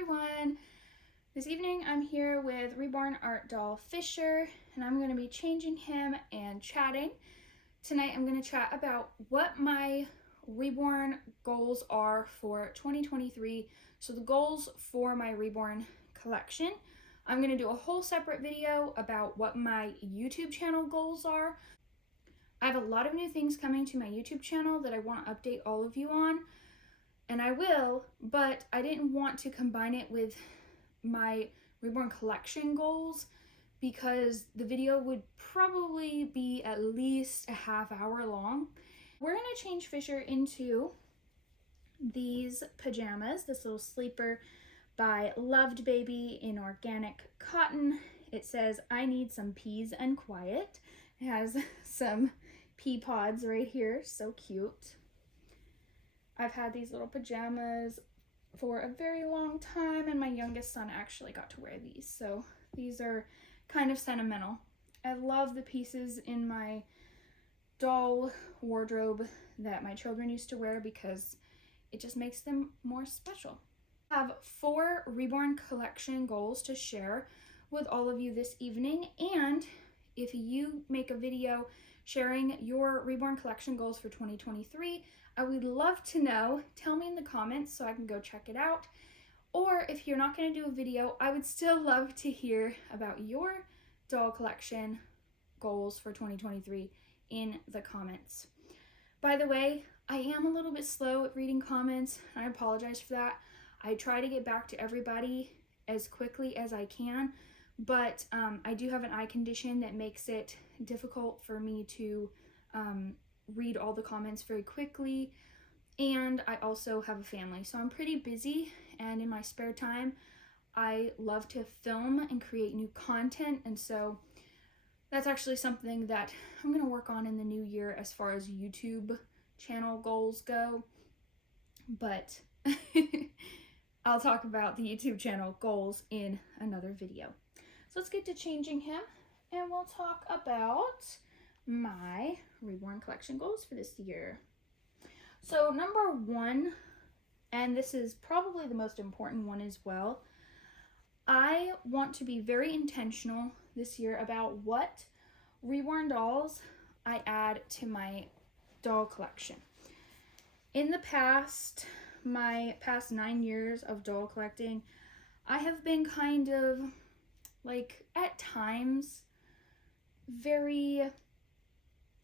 everyone! This evening I'm here with Reborn art doll Fisher, and I'm going to be changing him and chatting. Tonight I'm going to chat about what my Reborn goals are for 2023. So the goals for my Reborn collection. I'm going to do a whole separate video about what my YouTube channel goals are. I have a lot of new things coming to my YouTube channel that I want to update all of you on. And I will, but I didn't want to combine it with my Reborn collection goals because the video would probably be at least a half hour long. We're going to change Fisher into these pajamas, this little sleeper by Loved Baby in organic cotton. It says, "I need some peas and quiet." It has some pea pods right here, so cute. I've had these little pajamas for a very long time, and my youngest son actually got to wear these, so these are kind of sentimental. I love the pieces in my doll wardrobe that my children used to wear because it just makes them more special. I have 4 Reborn collection goals to share with all of you this evening, and if you make a video sharing your Reborn collection goals for 2023, I would love to know. Tell me in the comments so I can go check it out. Or if you're not going to do a video, I would still love to hear about your doll collection goals for 2023 in the comments. By the way, I am a little bit slow at reading comments. I apologize for that. I try to get back to everybody as quickly as I can, but I do have an eye condition that makes it difficult for me to read all the comments very quickly, and I also have a family, so I'm pretty busy, and in my spare time I love to film and create new content, and so that's actually something that I'm going to work on in the new year as far as YouTube channel goals go, but I'll talk about the YouTube channel goals in another video. So let's get to changing him, and we'll talk about my Reborn collection goals for this year. So number 1, and this is probably the most important one as well, I want to be very intentional this year about what Reborn dolls I add to my doll collection. In the past, my past 9 years of doll collecting, I have been kind of like at times very,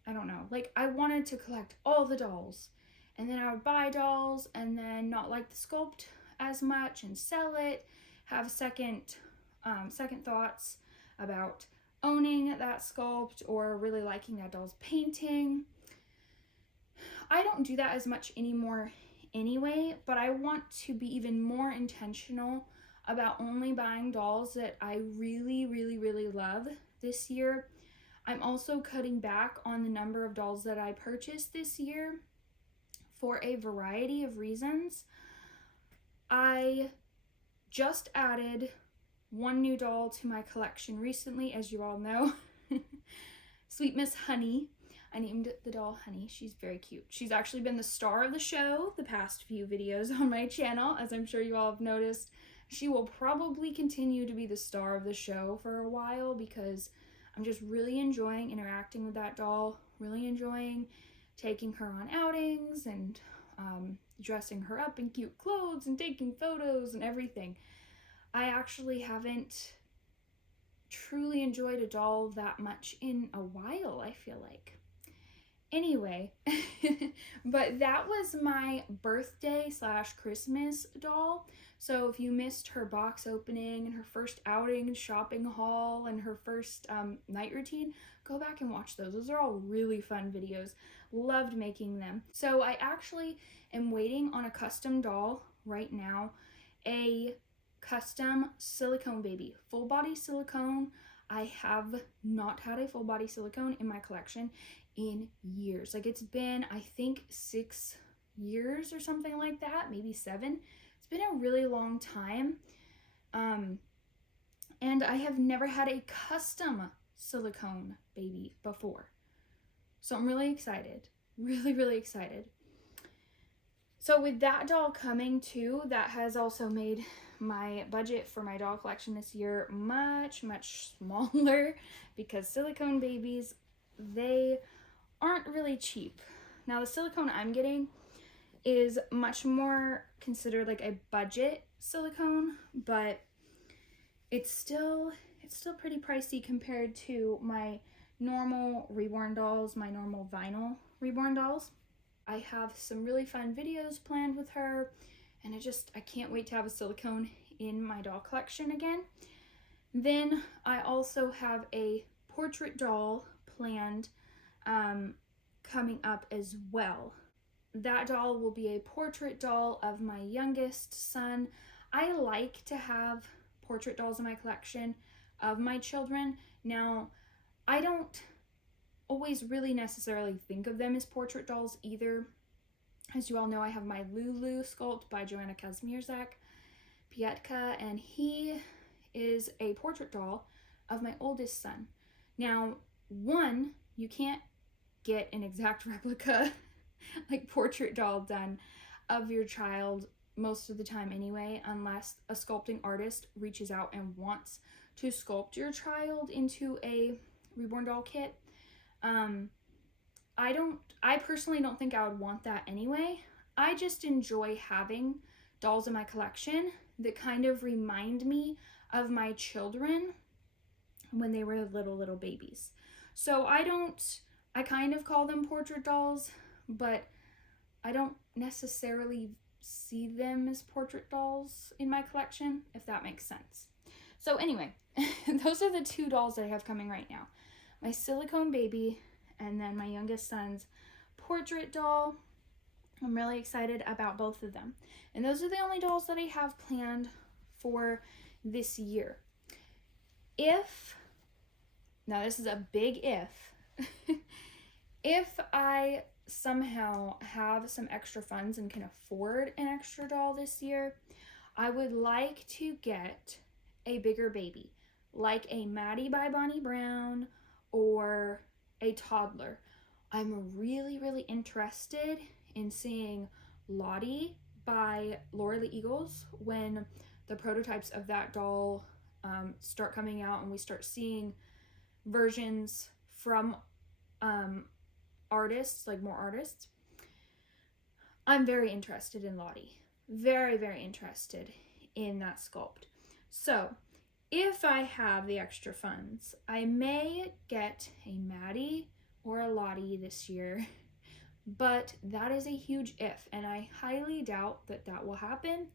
I don't know, like I wanted to collect all the dolls, and then I would buy dolls and then not like the sculpt as much and sell it, have second thoughts about owning that sculpt or really liking that doll's painting. I don't do that as much anymore anyway, but I want to be even more intentional about only buying dolls that I really, really, really love this year. I'm also cutting back on the number of dolls that I purchased this year for a variety of reasons. I just added 1 new doll to my collection recently, as you all know. Sweet Miss Honey. I named the doll Honey. She's very cute. She's actually been the star of the show the past few videos on my channel, as I'm sure you all have noticed. She will probably continue to be the star of the show for a while because I'm just really enjoying interacting with that doll, really enjoying taking her on outings and dressing her up in cute clothes and taking photos and everything. I actually haven't truly enjoyed a doll that much in a while, I feel like. Anyway, but that was my birthday / Christmas doll. So if you missed her box opening and her first outing and shopping haul and her first night routine, go back and watch those. Those are all really fun videos. Loved making them. So I actually am waiting on a custom doll right now, a custom silicone baby, full body silicone. I have not had a full body silicone in my collection in years. Like it's been, I think, 6 years or something like that, maybe 7. It's been a really long time. And I have never had a custom silicone baby before. So I'm really excited. Really, really excited. So with that doll coming too, that has also made my budget for my doll collection this year much smaller, because silicone babies, they aren't really cheap. Now the silicone I'm getting is much more considered like a budget silicone, but it's still pretty pricey compared to my normal Reborn dolls, my normal vinyl Reborn dolls. I have some really fun videos planned with her, and I can't wait to have a silicone in my doll collection again. Then I also have a portrait doll planned coming up as well. That doll will be a portrait doll of my youngest son. I like to have portrait dolls in my collection of my children. Now, I don't always really necessarily think of them as portrait dolls either. As you all know, I have my Lulu sculpt by Joanna Kazmierzak-Pietka, and he is a portrait doll of my oldest son. Now, one, you can't get an exact replica like portrait doll done of your child most of the time anyway, unless a sculpting artist reaches out and wants to sculpt your child into a Reborn doll kit. I personally don't think I would want that anyway. I just enjoy having dolls in my collection that kind of remind me of my children when they were little babies. So I kind of call them portrait dolls, but I don't necessarily see them as portrait dolls in my collection, if that makes sense. So anyway, those are the two dolls that I have coming right now. My silicone baby, and then my youngest son's portrait doll. I'm really excited about both of them. And those are the only dolls that I have planned for this year. Now this is a big if I somehow have some extra funds and can afford an extra doll this year, I would like to get a bigger baby, like a Maddie by Bonnie Brown or a toddler. I'm really interested in seeing Lottie by Laura Lee Eagles when the prototypes of that doll start coming out and we start seeing versions from artists, like more artists. I'm very interested in Lottie. Very interested in that sculpt. So if I have the extra funds, I may get a Maddie or a Lottie this year, but that is a huge if, and I highly doubt that that will happen.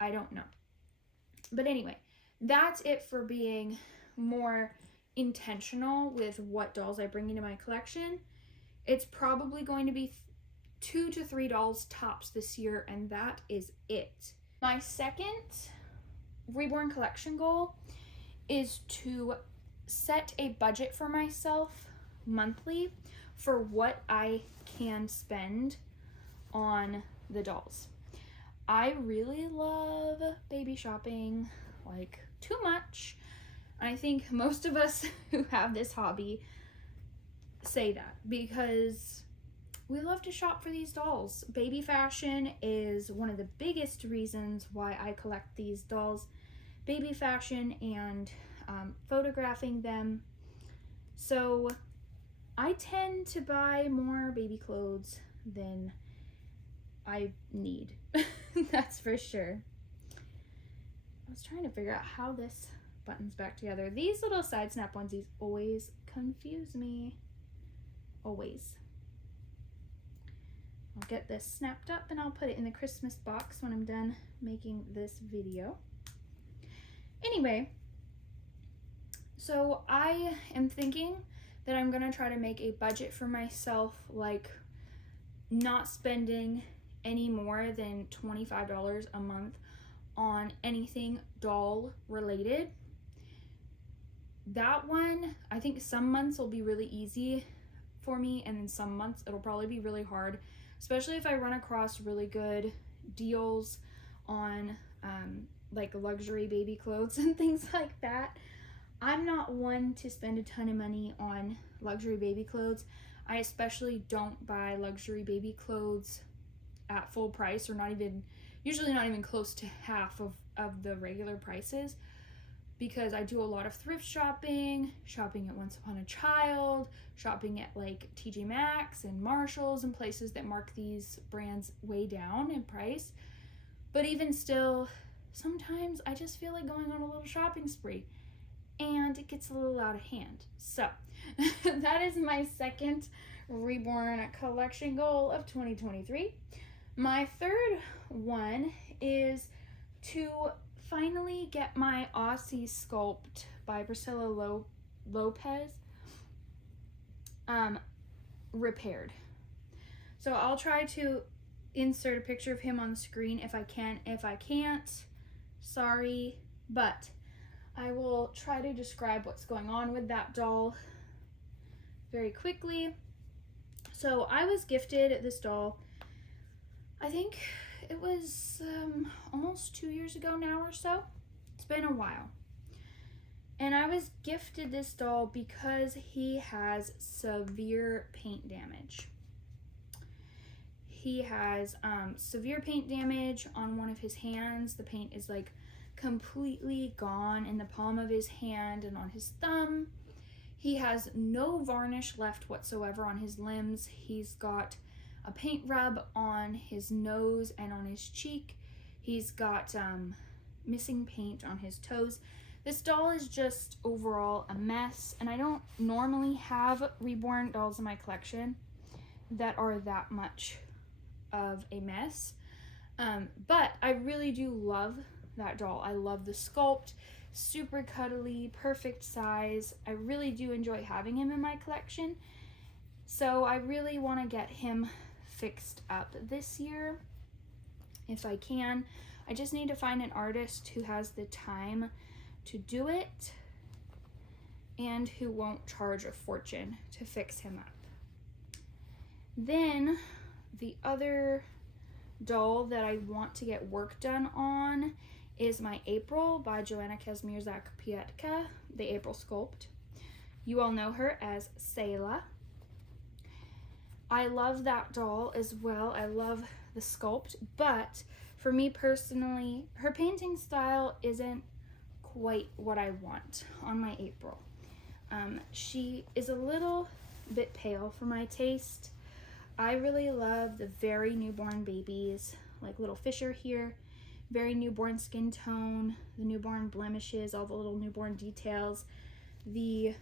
I don't know. But anyway, that's it for being more intentional with what dolls I bring into my collection. It's probably going to be 2 to 3 dolls tops this year, and that is it. My second Reborn collection goal is to set a budget for myself monthly for what I can spend on the dolls. I really love baby shopping, like too much. I think most of us who have this hobby say that because we love to shop for these dolls. Baby fashion is one of the biggest reasons why I collect these dolls. Baby fashion and photographing them. So I tend to buy more baby clothes than I need. That's for sure. I was trying to figure out how this buttons back together. These little side snap onesies always confuse me. Always. I'll get this snapped up and I'll put it in the Christmas box when I'm done making this video. Anyway, so I am thinking that I'm gonna try to make a budget for myself, like not spending any more than $25 a month on anything doll related. That one, I think some months will be really easy for me, and then some months it'll probably be really hard, especially if I run across really good deals on like luxury baby clothes and things like that. I'm not one to spend a ton of money on luxury baby clothes. I especially don't buy luxury baby clothes at full price, or not even, usually not even close to half of the regular prices, because I do a lot of thrift shopping at Once Upon a Child, shopping at like TJ Maxx and Marshalls and places that mark these brands way down in price. But even still, sometimes I just feel like going on a little shopping spree and it gets a little out of hand. So that is my second Reborn collection goal of 2023. My third one is to finally get my Aussie Sculpt by Priscilla Lopez repaired. So I'll try to insert a picture of him on the screen if I can. If I can't, sorry, but I will try to describe what's going on with that doll very quickly. So I was gifted this doll, I think it was almost 2 years ago now or so. It's been a while. And I was gifted this doll because he has severe paint damage. He has severe paint damage on one of his hands. The paint is like completely gone in the palm of his hand and on his thumb. He has no varnish left whatsoever on his limbs. He's got a paint rub on his nose and on his cheek. He's got missing paint on his toes. This doll is just overall a mess, and I don't normally have Reborn dolls in my collection that are that much of a mess. But I really do love that doll. I love the sculpt, super cuddly, perfect size. I really do enjoy having him in my collection. So I really want to get him fixed up this year if I can. I just need to find an artist who has the time to do it and who won't charge a fortune to fix him up. Then the other doll that I want to get work done on is my April by Joanna Kazmierzak-Pietka, the April sculpt. You all know her as Selah. I love that doll as well. I love the sculpt, but for me personally, her painting style isn't quite what I want on my April. She is a little bit pale for my taste. I really love the very newborn babies, like little Fisher here, very newborn skin tone, the newborn blemishes, all the little newborn details, the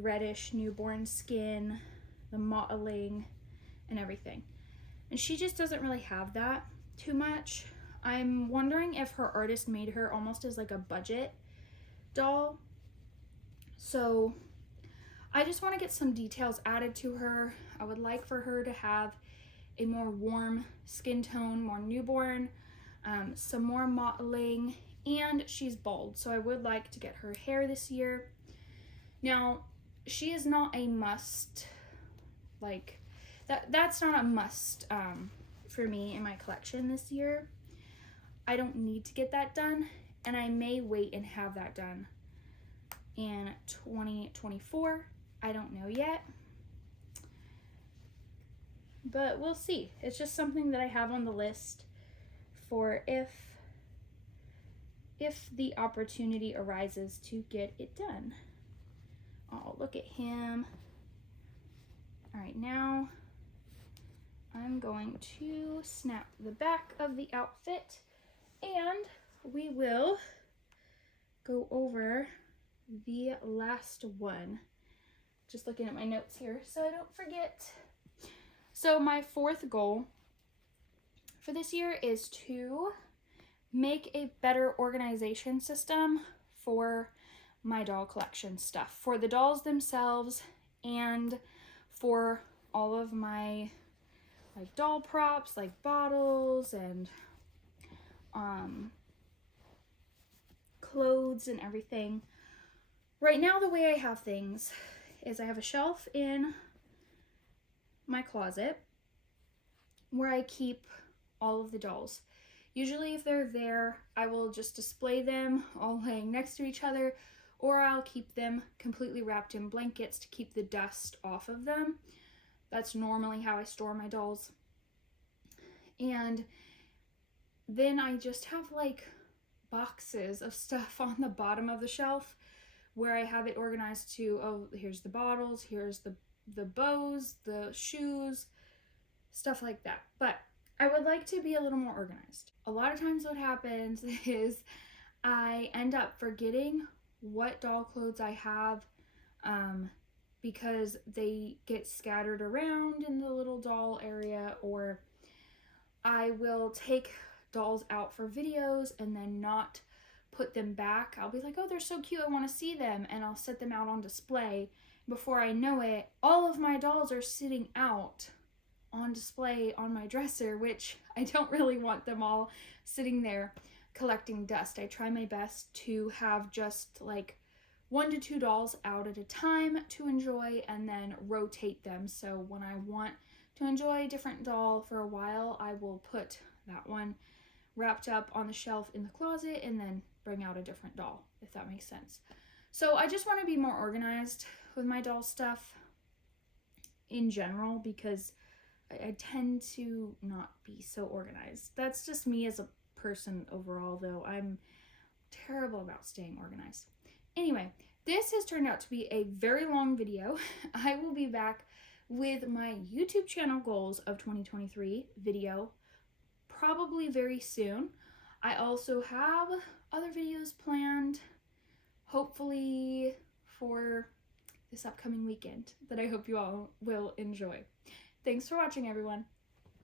reddish newborn skin, the mottling, and everything. And she just doesn't really have that too much. I'm wondering if her artist made her almost as like a budget doll. So I just want to get some details added to her. I would like for her to have a more warm skin tone, more newborn, some more mottling, and she's bald, so I would like to get her hair this year. Now, she is not a must, like, that's not a must for me in my collection this year. I don't need to get that done, and I may wait and have that done in 2024. I don't know yet, but we'll see. It's just something that I have on the list for if the opportunity arises to get it done. Oh, look at him. All right, now I'm going to snap the back of the outfit and we will go over the last one. Just looking at my notes here so I don't forget. So my fourth goal for this year is to make a better organization system for my doll collection stuff, for the dolls themselves and for all of my like doll props, like bottles and clothes and everything. Right now, the way I have things is I have a shelf in my closet where I keep all of the dolls. Usually if they're there, I will just display them all laying next to each other, or I'll keep them completely wrapped in blankets to keep the dust off of them. That's normally how I store my dolls. And then I just have like boxes of stuff on the bottom of the shelf where I have it organized to, oh, here's the bottles, here's the bows, the shoes, stuff like that. But I would like to be a little more organized. A lot of times what happens is I end up forgetting what doll clothes I have because they get scattered around in the little doll area, or I will take dolls out for videos and then not put them back. I'll be like, oh, they're so cute, I want to see them, and I'll set them out on display. Before I know it, all of my dolls are sitting out on display on my dresser, which I don't really want them all sitting there collecting dust. I try my best to have just like 1 to 2 dolls out at a time to enjoy, and then rotate them. So when I want to enjoy a different doll for a while, I will put that one wrapped up on the shelf in the closet and then bring out a different doll, if that makes sense. So I just want to be more organized with my doll stuff in general, because I tend to not be so organized. That's just me as a person overall, though. I'm terrible about staying organized. Anyway, this has turned out to be a very long video. I will be back with my YouTube channel goals of 2023 video probably very soon. I also have other videos planned, hopefully for this upcoming weekend, that I hope you all will enjoy. Thanks for watching, everyone.